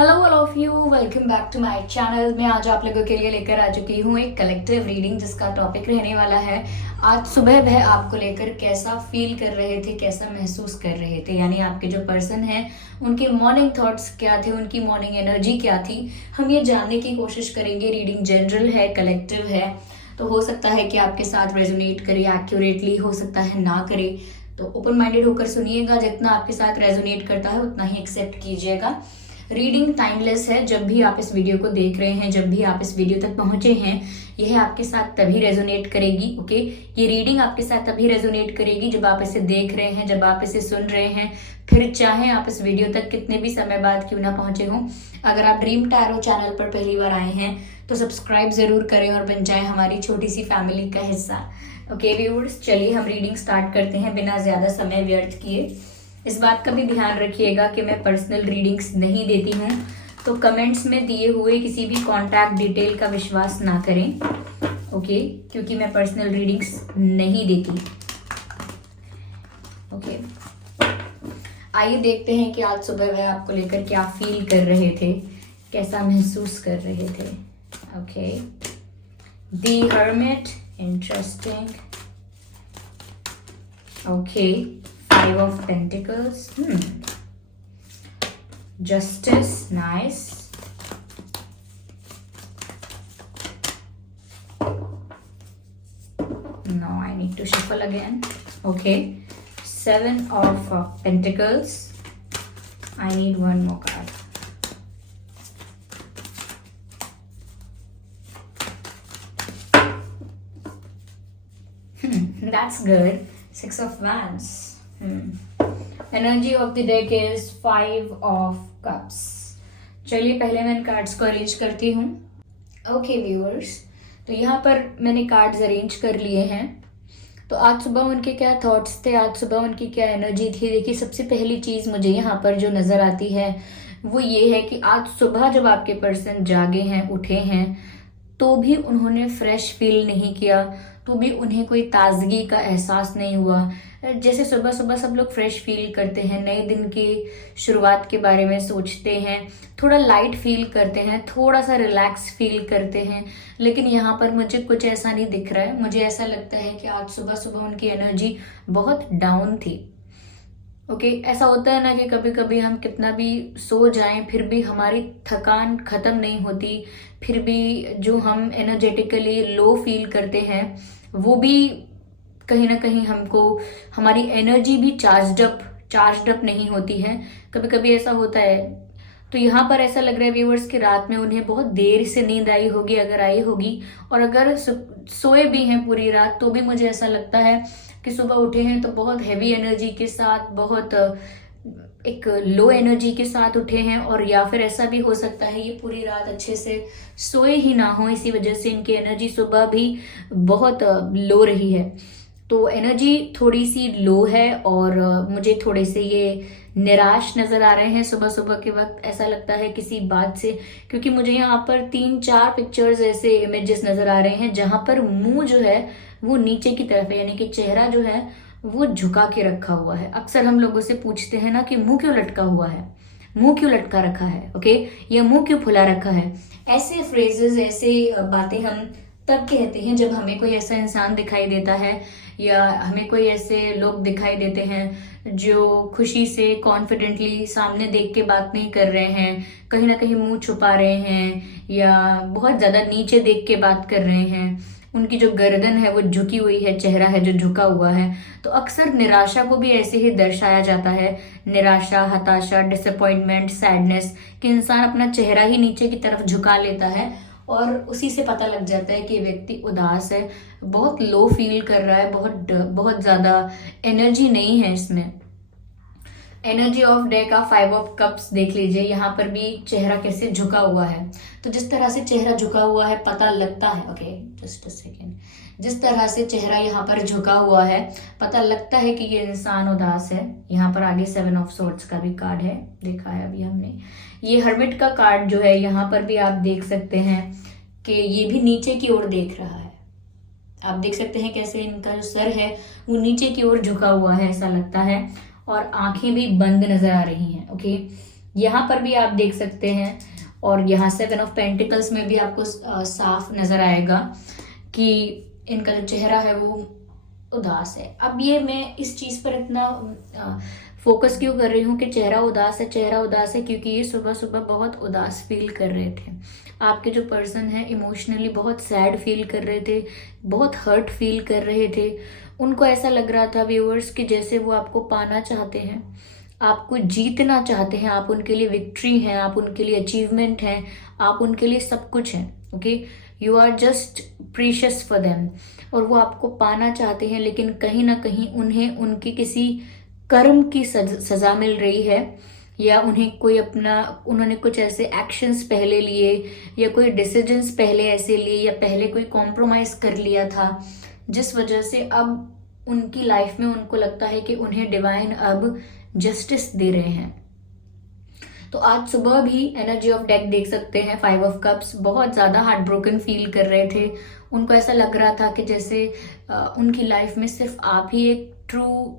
Hello all of you, welcome back to my channel. मैं आज आप लोगों के लिए लेकर आ चुकी हूँ एक कलेक्टिव रीडिंग जिसका टॉपिक रहने वाला है आज सुबह वह आपको लेकर कैसा फील कर रहे थे, कैसा महसूस कर रहे थे। यानी आपके जो पर्सन हैं उनके मॉर्निंग थॉट्स क्या थे, उनकी मॉर्निंग एनर्जी क्या थी, हम ये जानने की कोशिश करेंगे। रीडिंग जनरल है, कलेक्टिव है, तो हो सकता है कि आपके साथ रेजोनेट करे एक्यूरेटली, हो सकता है ना करे। तो ओपन माइंडेड होकर सुनिएगा, जितना आपके साथ रेजोनेट करता है उतना ही एक्सेप्ट कीजिएगा। रीडिंग टाइमलेस है। जब भी आप इस वीडियो को देख रहे हैं, जब भी आप इस वीडियो तक पहुंचे हैं, यह आपके साथ तभी रेजोनेट करेगी। ओके, ये रीडिंग आपके साथ तभी रेजोनेट करेगी जब आप इसे देख रहे हैं, जब आप इसे सुन रहे हैं, फिर चाहे आप इस वीडियो तक कितने भी समय बाद क्यों ना पहुंचे हों। अगर आप ड्रीम टैरो चैनल पर पहली बार आए हैं तो सब्सक्राइब जरूर करें और बन जाए हमारी छोटी सी फैमिली का हिस्सा। ओके व्यूअर्स, चलिए हम रीडिंग स्टार्ट करते हैं बिना ज्यादा समय व्यर्थ किए। इस बात का भी ध्यान रखिएगा कि मैं पर्सनल रीडिंग्स नहीं देती हूँ, तो कमेंट्स में दिए हुए किसी भी कॉन्टैक्ट डिटेल का विश्वास ना करें। ओके, क्योंकि मैं पर्सनल रीडिंग्स नहीं देती। ओके, आइए देखते हैं कि आज सुबह वह आपको लेकर क्या फील कर रहे थे, कैसा महसूस कर रहे थे। Okay, the hermit, interesting. Okay, Five of Pentacles. Justice, nice. No, I need to shuffle again. Okay, Seven of Pentacles. I need one more card. That's good. Six of Wands. Energy of the deck is 5 of cups. चलिए पहले मैं इन cards को arrange करती हूँ। Okay viewers, तो यहाँ पर मैंने कार्ड्स अरेंज कर लिए हैं। तो आज सुबह उनके क्या थॉट्स थे, आज सुबह उनकी क्या एनर्जी थी। देखिए, सबसे पहली चीज मुझे यहाँ पर जो नजर आती है वो ये है कि आज सुबह जब आपके पर्सन जागे हैं, उठे हैं, तो भी उन्होंने फ्रेश फील नहीं किया, तो भी उन्हें कोई ताजगी का एहसास नहीं हुआ। जैसे सुबह सुबह सब लोग फ्रेश फील करते हैं, नए दिन की शुरुआत के बारे में सोचते हैं, थोड़ा लाइट फील करते हैं, थोड़ा सा रिलैक्स फील करते हैं, लेकिन यहाँ पर मुझे कुछ ऐसा नहीं दिख रहा है। मुझे ऐसा लगता है कि आज सुबह सुबह उनकी एनर्जी बहुत डाउन थी। ओके, ऐसा होता है ना कि कभी कभी हम कितना भी सो जाएं फिर भी हमारी थकान खत्म नहीं होती, फिर भी जो हम एनर्जेटिकली लो फील करते हैं वो भी कहीं ना कहीं हमको, हमारी एनर्जी भी चार्ज्ड अप नहीं होती है। कभी कभी ऐसा होता है। तो यहाँ पर ऐसा लग रहा है व्यूअर्स कि रात में उन्हें बहुत देर से नींद आई होगी, अगर आई होगी, और अगर सोए भी हैं पूरी रात तो भी मुझे ऐसा लगता है कि सुबह उठे हैं तो बहुत हैवी एनर्जी के साथ, बहुत एक लो एनर्जी के साथ उठे हैं। और या फिर ऐसा भी हो सकता है ये पूरी रात अच्छे से सोए ही ना हो, इसी वजह से इनकी एनर्जी सुबह भी बहुत लो रही है। तो एनर्जी थोड़ी सी लो है और मुझे थोड़े से ये निराश नजर आ रहे हैं सुबह सुबह के वक्त। ऐसा लगता है किसी बात से, क्योंकि मुझे यहाँ पर 3-4 पिक्चर्स ऐसे इमेजेस नजर आ रहे हैं जहां पर मुंह जो है वो नीचे की तरफ है, यानी कि चेहरा जो है वो झुका के रखा हुआ है। अक्सर हम लोगों से पूछते हैं ना कि मुंह क्यों लटका हुआ है, मुंह क्यों लटका रखा है, ओके, या मुंह क्यों फुला रखा है। ऐसे फ्रेजेस, ऐसे बातें हम तब कहते हैं जब हमें कोई ऐसा इंसान दिखाई देता है या हमें कोई ऐसे लोग दिखाई देते हैं जो खुशी से कॉन्फिडेंटली सामने देख के बात नहीं कर रहे हैं, कहीं ना कहीं मुंह छुपा रहे हैं या बहुत ज्यादा नीचे देख के बात कर रहे हैं, उनकी जो गर्दन है वो झुकी हुई है, चेहरा है जो झुका हुआ है। तो अक्सर निराशा को भी ऐसे ही दर्शाया जाता है। निराशा, हताशा, डिसअपॉइंटमेंट, सैडनेस, कि इंसान अपना चेहरा ही नीचे की तरफ झुका लेता है और उसी से पता लग जाता है कि व्यक्ति उदास है, बहुत लो फील कर रहा है, बहुत ज्यादा एनर्जी नहीं है इसमें। एनर्जी ऑफ डे का 5 ऑफ कप्स देख लीजिए, यहाँ पर भी चेहरा कैसे झुका हुआ है। तो जिस तरह से चेहरा झुका हुआ है पता लगता है, ओके जस्ट अ सेकेंड, जिस तरह से चेहरा यहाँ पर झुका हुआ है पता लगता है कि ये इंसान उदास है। यहाँ पर आगे 7 ऑफ सोर्ड्स का भी कार्ड है, देखा है अभी हमने। ये हर्मिट का कार्ड जो है यहाँ पर भी आप देख सकते हैं कि ये भी नीचे की ओर देख रहा है। आप देख सकते हैं कैसे इनका जो सर है वो नीचे की ओर झुका हुआ है, ऐसा लगता है, और आंखें भी बंद नजर आ रही हैं। ओके, यहाँ पर भी आप देख सकते हैं, और यहाँ 7 ऑफ पेंटिकल्स में भी आपको साफ नजर आएगा कि इनका जो चेहरा है वो उदास है। अब ये मैं इस चीज पर इतना फोकस क्यों कर रही हूँ कि चेहरा उदास है, चेहरा उदास है, क्योंकि ये सुबह सुबह बहुत उदास फील कर रहे थे। आपके जो पर्सन है इमोशनली बहुत सैड फील कर रहे थे, बहुत हर्ट फील कर रहे थे। उनको ऐसा लग रहा था व्यूअर्स कि जैसे वो आपको पाना चाहते हैं, आपको जीतना चाहते हैं, आप उनके लिए विक्ट्री हैं, आप उनके लिए अचीवमेंट हैं, आप उनके लिए सब कुछ हैं। Okay, you are just precious for them, और वो आपको पाना चाहते हैं, लेकिन कहीं ना कहीं उन्हें उनकी किसी कर्म की सजा मिल रही है, या उन्हें कोई उन्होंने कुछ ऐसे एक्शंस पहले लिए, या कोई डिसीजंस पहले ऐसे लिए, या पहले कोई कॉम्प्रोमाइज कर लिया था, जिस वजह से अब उनकी लाइफ में उनको लगता है कि उन्हें डिवाइन अब जस्टिस दे रहे हैं। तो आज सुबह भी एनर्जी ऑफ डेक देख सकते हैं 5 ऑफ कप्स, बहुत ज्यादा हार्ट ब्रोकन फील कर रहे थे। उनको ऐसा लग रहा था कि जैसे उनकी लाइफ में सिर्फ आप ही एक ट्रू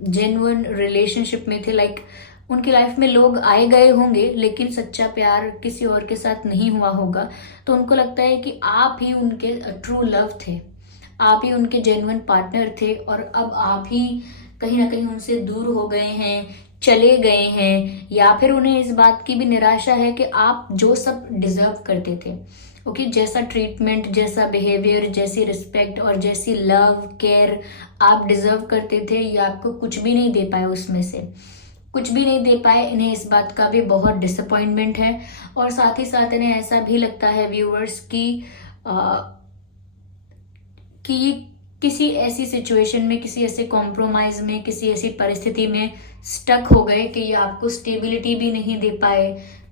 जेन्युइन रिलेशनशिप में थे। लाइक उनकी लाइफ में लोग आए गए होंगे, लेकिन सच्चा प्यार किसी और के साथ नहीं हुआ होगा। तो उनको लगता है कि आप ही उनके ट्रू लव थे, आप ही उनके जेन्युइन पार्टनर थे, और अब आप ही कहीं ना कहीं उनसे दूर हो गए हैं, चले गए हैं, या फिर उन्हें इस बात की भी निराशा है कि आप जो सब डिजर्व करते थे, ओके, जैसा ट्रीटमेंट, जैसा बिहेवियर, जैसी रिस्पेक्ट और जैसी लव केयर आप डिजर्व करते थे, ये आपको कुछ भी नहीं दे पाए, उसमें से कुछ भी नहीं दे पाए। इन्हें इस बात का भी बहुत डिसअपॉइंटमेंट है, और साथ ही साथ इन्हें ऐसा भी लगता है व्यूअर्स कि ये किसी ऐसी सिचुएशन में, किसी ऐसे कॉम्प्रोमाइज में, किसी ऐसी परिस्थिति में स्टक हो गए कि ये आपको स्टेबिलिटी भी नहीं दे पाए,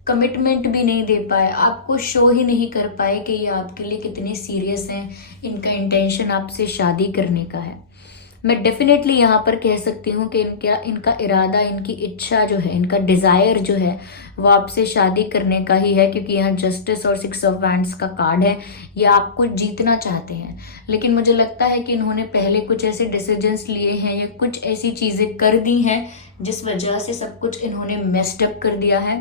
कमिटमेंट भी नहीं दे पाए, आपको शो ही नहीं कर पाए कि ये आपके लिए कितने सीरियस हैं, इनका इंटेंशन आपसे शादी करने का है। मैं डेफिनेटली यहाँ पर कह सकती हूँ कि इनका इरादा, इनकी इच्छा जो है, इनका डिजायर जो है वो आपसे शादी करने का ही है, क्योंकि यहाँ जस्टिस और 6 ऑफ वैंड्स का कार्ड है। ये आपको जीतना चाहते हैं, लेकिन मुझे लगता है कि इन्होंने पहले कुछ ऐसे डिसीजंस लिए हैं, या कुछ ऐसी चीजें कर दी हैं जिस वजह से सब कुछ इन्होंने मेस्ड अप कर दिया है।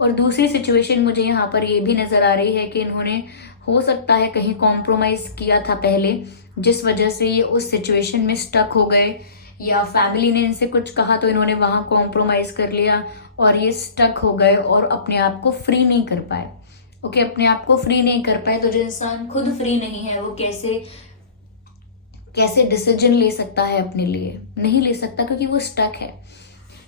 और दूसरी सिचुएशन मुझे यहाँ पर ये भी नजर आ रही है कि इन्होंने हो सकता है कहीं कॉम्प्रोमाइज किया था पहले, जिस वजह से ये उस सिचुएशन में स्टक हो गए, या फैमिली ने इनसे कुछ कहा तो इन्होंने वहां कॉम्प्रोमाइज कर लिया और ये स्टक हो गए और अपने आप को फ्री नहीं कर पाए। ओके, अपने आप को फ्री नहीं कर पाए। तो जो इंसान खुद फ्री नहीं है वो कैसे कैसे डिसीजन ले सकता है अपने लिए? नहीं ले सकता, क्योंकि वो स्टक है।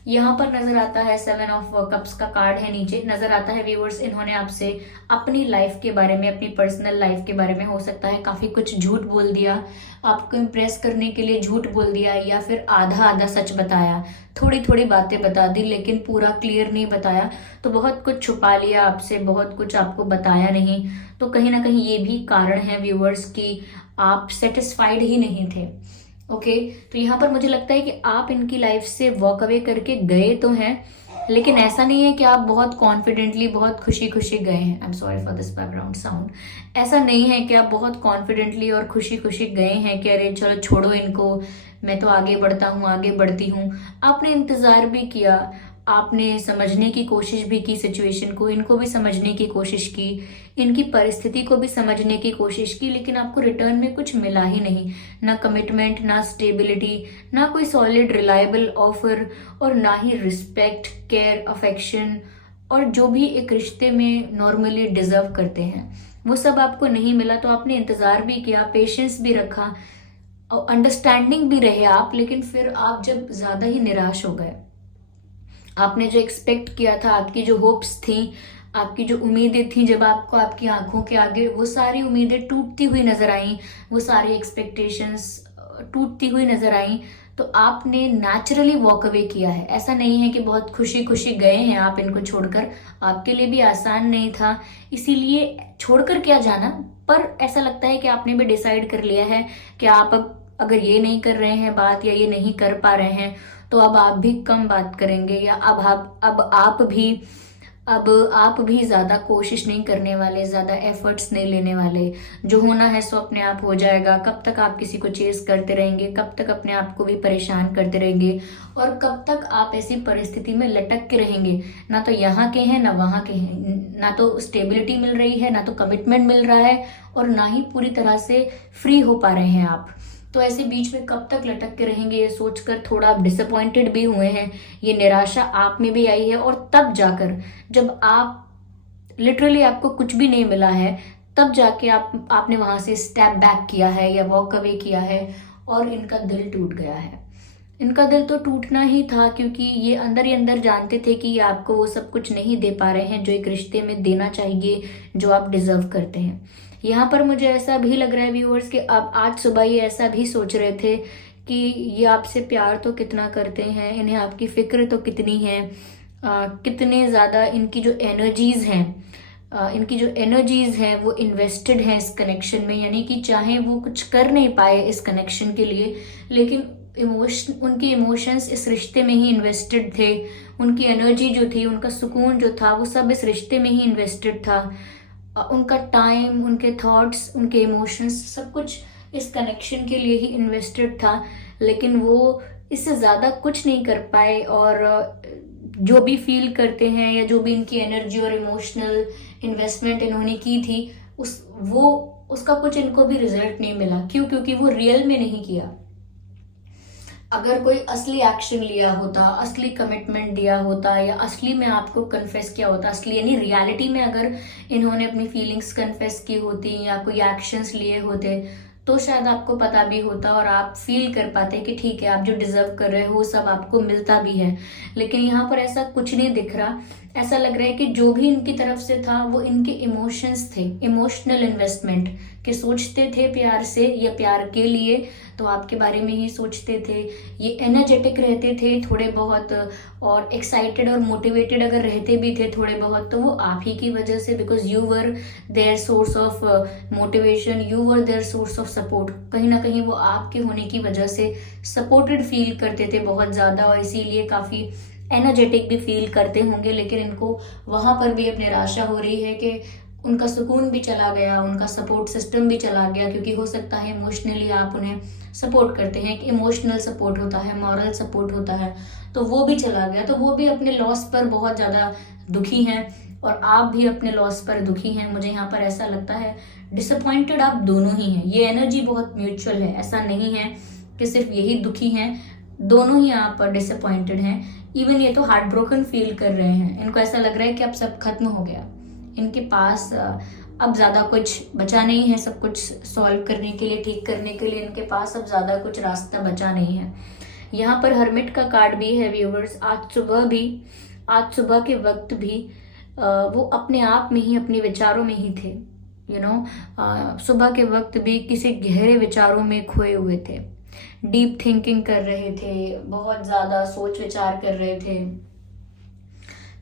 यहाँ पर नजर आता है 7 ऑफ कप्स का कार्ड है, नीचे नजर आता है व्यूअर्स इन्होंने आपसे अपनी लाइफ के बारे में, अपनी पर्सनल लाइफ के बारे में हो सकता है काफी कुछ झूठ बोल दिया, आपको इम्प्रेस करने के लिए झूठ बोल दिया, या फिर आधा आधा सच बताया, थोड़ी थोड़ी बातें बता दी लेकिन पूरा क्लियर नहीं बताया। तो बहुत कुछ छुपा लिया आपसे, बहुत कुछ आपको बताया नहीं। तो कहीं ना कहीं ये भी कारण है व्यूअर्स कि आप सेटिस्फाइड ही नहीं थे। ओके, तो यहाँ पर मुझे लगता है कि आप इनकी लाइफ से वॉक अवे करके गए तो हैं, लेकिन ऐसा नहीं है कि आप बहुत कॉन्फिडेंटली, बहुत खुशी खुशी गए हैं। I am sorry for this background sound. ऐसा नहीं है कि आप बहुत कॉन्फिडेंटली और खुशी खुशी गए हैं कि अरे चलो छोड़ो इनको, मैं तो आगे बढ़ता हूँ, आगे बढ़ती हूँ। आपने इंतजार भी किया, आपने समझने की कोशिश भी की सिचुएशन को, इनको भी समझने की कोशिश की, इनकी परिस्थिति को भी समझने की कोशिश की, लेकिन आपको रिटर्न में कुछ मिला ही नहीं। ना कमिटमेंट, ना स्टेबिलिटी, ना कोई सॉलिड रिलायबल ऑफर, और ना ही रिस्पेक्ट, केयर, अफेक्शन, और जो भी एक रिश्ते में नॉर्मली डिजर्व करते हैं वो सब आपको नहीं मिला। तो आपने इंतजार भी किया, पेशेंस भी रखा, और अंडरस्टैंडिंग भी रहे आप, लेकिन फिर आप जब ज्यादा ही निराश हो गए, आपने जो एक्सपेक्ट किया था, आपकी जो होप्स थी, आपकी जो उम्मीदें थी, जब आपको आपकी आंखों के आगे वो सारी उम्मीदें टूटती हुई नजर आई, वो सारी एक्सपेक्टेशंस टूटती हुई नजर आई, तो आपने नेचुरली वॉक अवे किया है। ऐसा नहीं है कि बहुत खुशी खुशी गए हैं आप इनको छोड़कर, आपके लिए भी आसान नहीं था, इसीलिए छोड़कर क्या जाना। पर ऐसा लगता है कि आपने भी डिसाइड कर लिया है कि आप अब अगर ये नहीं कर रहे हैं बात, या ये नहीं कर पा रहे हैं, तो अब आप भी कम बात करेंगे, या अब आप भी अब आप भी ज़्यादा कोशिश नहीं करने वाले, ज़्यादा एफर्ट्स नहीं लेने वाले। जो होना है सो अपने आप हो जाएगा। कब तक आप किसी को चेस करते रहेंगे, कब तक अपने आप को भी परेशान करते रहेंगे, और कब तक आप ऐसी परिस्थिति में लटक के रहेंगे, ना तो यहाँ के हैं ना वहाँ के हैं, ना तो स्टेबिलिटी मिल रही है, ना तो कमिटमेंट मिल रहा है, और ना ही पूरी तरह से फ्री हो पा रहे हैं आप। तो ऐसे बीच में कब तक लटक के रहेंगे, ये सोचकर थोड़ा आप डिसअपॉइंटेड भी हुए हैं। ये निराशा आप में भी आई है, और तब जाकर जब आप लिटरली आपको कुछ भी नहीं मिला है, तब जाके आपने वहां से स्टेप बैक किया है या वॉक अवे किया है, और इनका दिल टूट गया है। इनका दिल तो टूटना ही था, क्योंकि ये अंदर ही अंदर जानते थे कि ये आपको वो सब कुछ नहीं दे पा रहे हैं जो एक रिश्ते में देना चाहिए, जो आप डिजर्व करते हैं। यहाँ पर मुझे ऐसा भी लग रहा है व्यूअर्स कि अब आज सुबह ये ऐसा भी सोच रहे थे कि ये आपसे प्यार तो कितना करते हैं, इन्हें आपकी फिक्र तो कितनी है, कितने ज़्यादा इनकी जो एनर्जीज हैं वो इन्वेस्टेड हैं इस कनेक्शन में। यानी कि चाहे वो कुछ कर नहीं पाए इस कनेक्शन के लिए, लेकिन उनके इमोशंस इस रिश्ते में ही इन्वेस्टेड थे। उनकी एनर्जी जो थी, उनका सुकून जो था, वो सब इस रिश्ते में ही इन्वेस्टेड था। उनका टाइम, उनके थॉट्स, उनके इमोशंस, सब कुछ इस कनेक्शन के लिए ही इन्वेस्टेड था। लेकिन वो इससे ज़्यादा कुछ नहीं कर पाए, और जो भी फील करते हैं या जो भी इनकी एनर्जी और इमोशनल इन्वेस्टमेंट इन्होंने की थी, उसका कुछ इनको भी रिजल्ट नहीं मिला। क्यों? क्योंकि वो रियल में नहीं किया। अगर कोई असली एक्शन लिया होता, असली कमिटमेंट दिया होता, या असली में आपको कन्फेस किया होता, असली यानी रियलिटी में अगर इन्होंने अपनी फीलिंग्स कन्फेस की होती या कोई एक्शंस लिए होते, तो शायद आपको पता भी होता और आप फील कर पाते कि ठीक है, आप जो डिजर्व कर रहे हो सब आपको मिलता भी है। लेकिन यहाँ पर ऐसा कुछ नहीं दिख रहा। ऐसा लग रहा है कि जो भी इनकी तरफ से था वो इनके इमोशंस थे, इमोशनल इन्वेस्टमेंट, कि सोचते थे प्यार से या प्यार के लिए तो आपके बारे में ही सोचते थे। ये एनर्जेटिक रहते थे थोड़े बहुत, और एक्साइटेड और मोटिवेटेड अगर रहते भी थे थोड़े बहुत, तो वो आप ही की वजह से, because you were their source of motivation, you were their source of support. कहीं ना कहीं वो आपके होने की वजह से सपोर्टेड फील करते थे बहुत ज़्यादा, और इसीलिए काफ़ी एनर्जेटिक भी फील करते होंगे। लेकिन इनको वहां पर भी अब निराशा हो रही है कि उनका सुकून भी चला गया, उनका सपोर्ट सिस्टम भी चला गया। क्योंकि हो सकता है इमोशनली आप उन्हें सपोर्ट करते हैं, कि इमोशनल सपोर्ट होता है, मॉरल सपोर्ट होता है, तो वो भी चला गया। तो वो भी अपने लॉस पर बहुत ज़्यादा दुखी हैं, और आप भी अपने लॉस पर दुखी हैं। मुझे यहाँ पर ऐसा लगता है डिसअपॉइंटेड आप दोनों ही हैं। ये एनर्जी बहुत म्यूचुअल है, ऐसा नहीं है कि सिर्फ यही दुखी हैं, दोनों ही यहाँ पर डिसअपॉइंटेड हैं। इवन ये तो हार्ट ब्रोकन फील कर रहे हैं। इनको ऐसा लग रहा है कि अब सब खत्म हो गया, इनके पास अब ज़्यादा कुछ बचा नहीं है। सब कुछ सॉल्व करने के लिए, ठीक करने के लिए इनके पास अब ज़्यादा कुछ रास्ता बचा नहीं है। यहाँ पर हर्मिट का कार्ड भी है व्यूवर्स। आज सुबह के वक्त भी वो अपने आप में ही, अपने विचारों में ही थे। सुबह के वक्त भी किसी गहरे विचारों में खोए हुए थे, डीप थिंकिंग कर रहे थे, बहुत ज़्यादा सोच विचार कर रहे थे,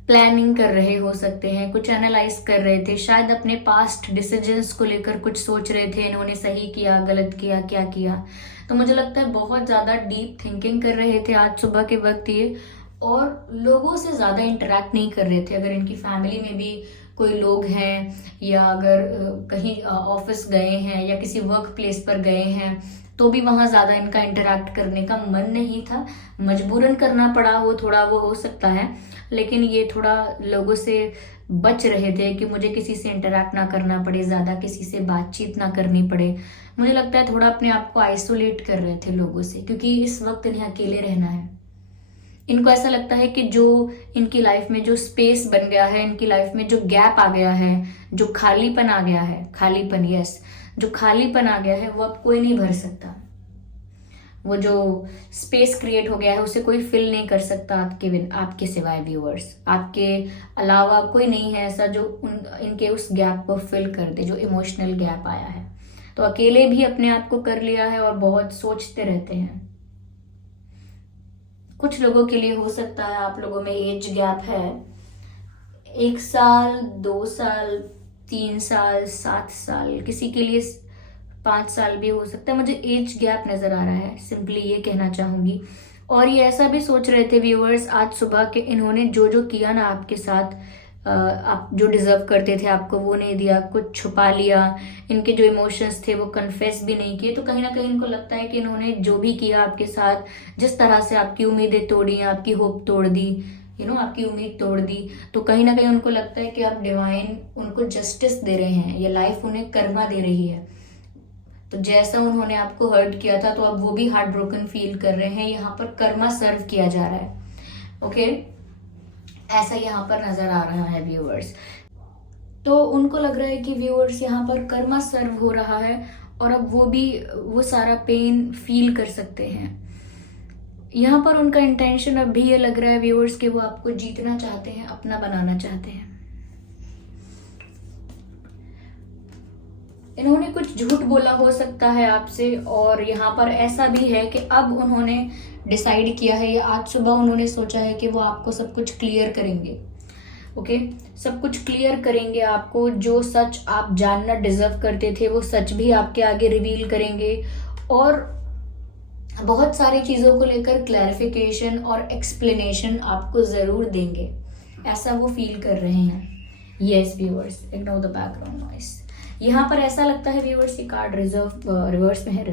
प्लानिंग कर रहे हो सकते हैं, कुछ एनालाइज कर रहे थे, शायद अपने पास्ट डिसीजंस को लेकर कुछ सोच रहे थे, इन्होंने सही किया, गलत किया, क्या किया। तो मुझे लगता है बहुत ज़्यादा डीप थिंकिंग कर रहे थे आज सुबह के वक्त ये, और लोगों से ज़्यादा इंटरेक्ट नहीं कर रहे थे। अगर इनकी फैमिली में भी कोई लोग हैं, या अगर कहीं ऑफिस गए हैं या किसी वर्क प्लेस पर गए हैं, तो भी वहाँ ज़्यादा इनका इंटरेक्ट करने का मन नहीं था। मजबूरन करना पड़ा हो थोड़ा, वो हो सकता है, लेकिन ये थोड़ा लोगों से बच रहे थे कि मुझे किसी से इंटरेक्ट ना करना पड़े, ज़्यादा किसी से बातचीत ना करनी पड़े। मुझे लगता है थोड़ा अपने आप को आइसोलेट कर रहे थे लोगों से, क्योंकि इस वक्त इन्हें अकेले रहना है। इनको ऐसा लगता है कि जो इनकी लाइफ में जो स्पेस बन गया है, इनकी लाइफ में जो गैप आ गया है, जो खालीपन आ गया है, खालीपन, यस, जो खालीपन आ गया है वो अब कोई नहीं भर सकता। वो जो स्पेस क्रिएट हो गया है उसे कोई फिल नहीं कर सकता आपके सिवाय व्यूअर्स। आपके अलावा कोई नहीं है ऐसा जो इनके उस गैप को फिल कर दे, जो इमोशनल गैप आया है। तो अकेले भी अपने आप को कर लिया है और बहुत सोचते रहते हैं। कुछ लोगों के लिए हो सकता है आप लोगों में एज गैप है, 1 साल, 2 साल, 3 साल, 7 साल, किसी के लिए 5 साल भी हो सकता है। मुझे एज गैप नजर आ रहा है, सिंपली ये कहना चाहूंगी। और ये ऐसा भी सोच रहे थे व्यूअर्स आज सुबह के, इन्होंने जो जो किया ना आपके साथ, आप जो डिजर्व करते थे आपको वो नहीं दिया, कुछ छुपा लिया, इनके जो इमोशंस थे वो कन्फेस भी नहीं किए, तो कहीं ना कहीं इनको लगता है कि इन्होंने जो भी किया आपके साथ, जिस तरह से आपकी उम्मीदें तोड़ी, आपकी होप तोड़ दी, आपकी उम्मीद तोड़ दी, तो कहीं ना कहीं उनको लगता है कि आप डिवाइन उनको जस्टिस दे रहे हैं, ये लाइफ उन्हें कर्मा दे रही है। तो जैसा उन्होंने आपको हर्ट किया था तो अब वो भी हार्ट ब्रोकन फील कर रहे हैं, यहाँ पर कर्मा सर्व किया जा रहा है। ओके, ऐसा यहाँ पर नजर आ रहा है व्यूअर्स। तो उनको लग रहा है कि व्यूअर्स यहाँ पर कर्मा सर्व हो रहा है और अब वो सारा पेन फील कर सकते हैं। यहाँ पर उनका इंटेंशन अब भी ये लग रहा है व्यूअर्स कि वो आपको जीतना चाहते हैं, अपना बनाना चाहते हैं। इन्होंने कुछ झूठ बोला हो सकता है आपसे, और यहाँ पर ऐसा भी है कि अब उन्होंने डिसाइड किया है, या आज सुबह उन्होंने सोचा है कि वो आपको सब कुछ क्लियर करेंगे। ओके, सब कुछ क्लियर करेंगे आपको, जो सच आप जानना डिजर्व करते थे वो सच भी आपके आगे रिवील करेंगे, और बहुत सारी चीज़ों को लेकर क्लैरिफिकेशन और एक्सप्लेनेशन आपको ज़रूर देंगे, ऐसा वो फील कर रहे हैं। Yes viewers, ignore the background noise. यहाँ पर ऐसा लगता है व्यूअर्स, ये कार्ड रिवर्स में है,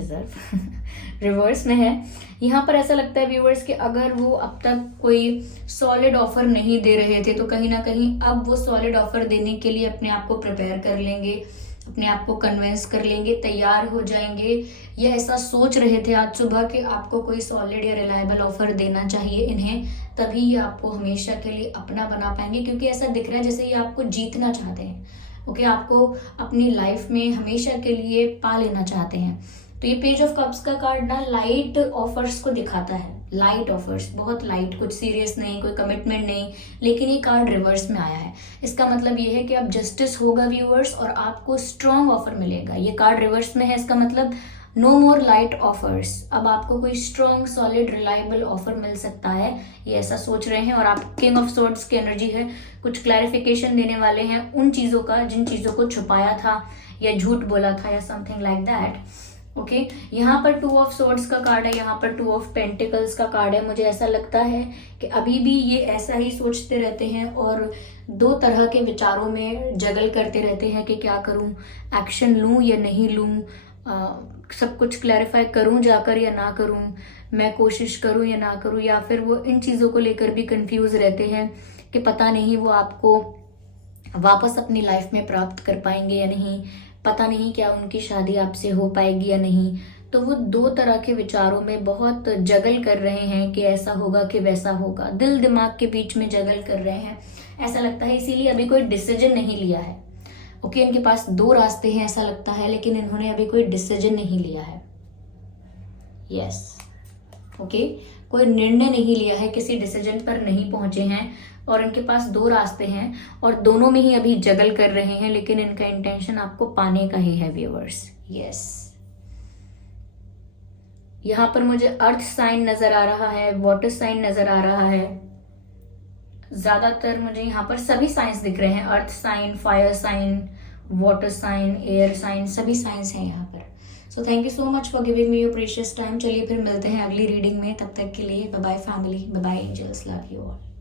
रिवर्स में है। यहाँ पर ऐसा लगता है व्यूअर्स कि अगर वो अब तक कोई सॉलिड ऑफर नहीं दे रहे थे तो कहीं ना कहीं अब वो सॉलिड ऑफर देने के लिए अपने आप को प्रिपेयर कर लेंगे, अपने आप को कन्विंस कर लेंगे, तैयार हो जाएंगे, या ऐसा सोच रहे थे आज सुबह कि आपको कोई सॉलिड या रिलायबल ऑफर देना चाहिए इन्हें, तभी ये आपको हमेशा के लिए अपना बना पाएंगे, क्योंकि ऐसा दिख रहा है जैसे ये आपको जीतना चाहते हैं। ओके, आपको अपनी लाइफ में हमेशा के लिए पा लेना चाहते हैं। तो ये पेज ऑफ कप्स का कार्ड ना लाइट ऑफर्स को दिखाता है, लाइट ऑफर्स, बहुत लाइट, कुछ सीरियस नहीं, कोई कमिटमेंट नहीं, लेकिन ये कार्ड रिवर्स में आया है। इसका मतलब ये है कि अब जस्टिस होगा व्यूअर्स और आपको स्ट्रॉन्ग ऑफर मिलेगा। ये कार्ड रिवर्स में है, इसका मतलब नो मोर लाइट ऑफर्स, अब आपको कोई स्ट्रॉन्ग सॉलिड रिलायबल ऑफर मिल सकता है, ये ऐसा सोच रहे हैं। और आप किंग ऑफ सोर्ड्स की एनर्जी है, कुछ क्लैरिफिकेशन देने वाले हैं उन चीज़ों का जिन चीज़ों को छुपाया था या झूठ बोला था या समथिंग लाइक दैट। ओके, यहाँ पर 2 ऑफ सोर्ड्स का कार्ड है, यहाँ पर 2 ऑफ पेंटिकल्स का कार्ड है। मुझे ऐसा लगता है कि अभी भी ये ऐसा ही सोचते रहते हैं और 2 तरह के विचारों में जगल करते रहते हैं कि क्या करूं, एक्शन लूं या नहीं लूं, सब कुछ क्लैरिफाई करूं जाकर या ना करूं, मैं कोशिश करूं या ना करूं, या फिर वो इन चीज़ों को लेकर भी कंफ्यूज रहते हैं कि पता नहीं वो आपको वापस अपनी लाइफ में प्राप्त कर पाएंगे या नहीं, पता नहीं क्या उनकी शादी आपसे हो पाएगी या नहीं। तो वो 2 तरह के विचारों में बहुत जगल कर रहे हैं कि ऐसा होगा कि वैसा होगा, दिल दिमाग के बीच में जगल कर रहे हैं ऐसा लगता है, इसीलिए अभी कोई डिसीजन नहीं लिया है। ओके, इनके पास 2 रास्ते हैं ऐसा लगता है, लेकिन इन्होंने अभी कोई डिसीजन नहीं लिया है। यस, ओके, कोई निर्णय नहीं लिया है, किसी डिसीजन पर नहीं पहुंचे हैं, और इनके पास 2 रास्ते हैं और दोनों में ही अभी जगल कर रहे हैं, लेकिन इनका इंटेंशन आपको पाने का ही है व्यूअर्स। यस, यहाँ पर मुझे अर्थ साइन नजर आ रहा है, वाटर साइन नजर आ रहा है, ज्यादातर मुझे यहाँ पर सभी साइंस दिख रहे हैं, earth sign, fire sign, water sign, air sign, सभी साइंस हैं यहाँ पर। So thank you so much for giving me your precious time. चलिए फिर मिलते हैं अगली रीडिंग में, तब तक के लिए bye bye family, bye bye angels, love you all.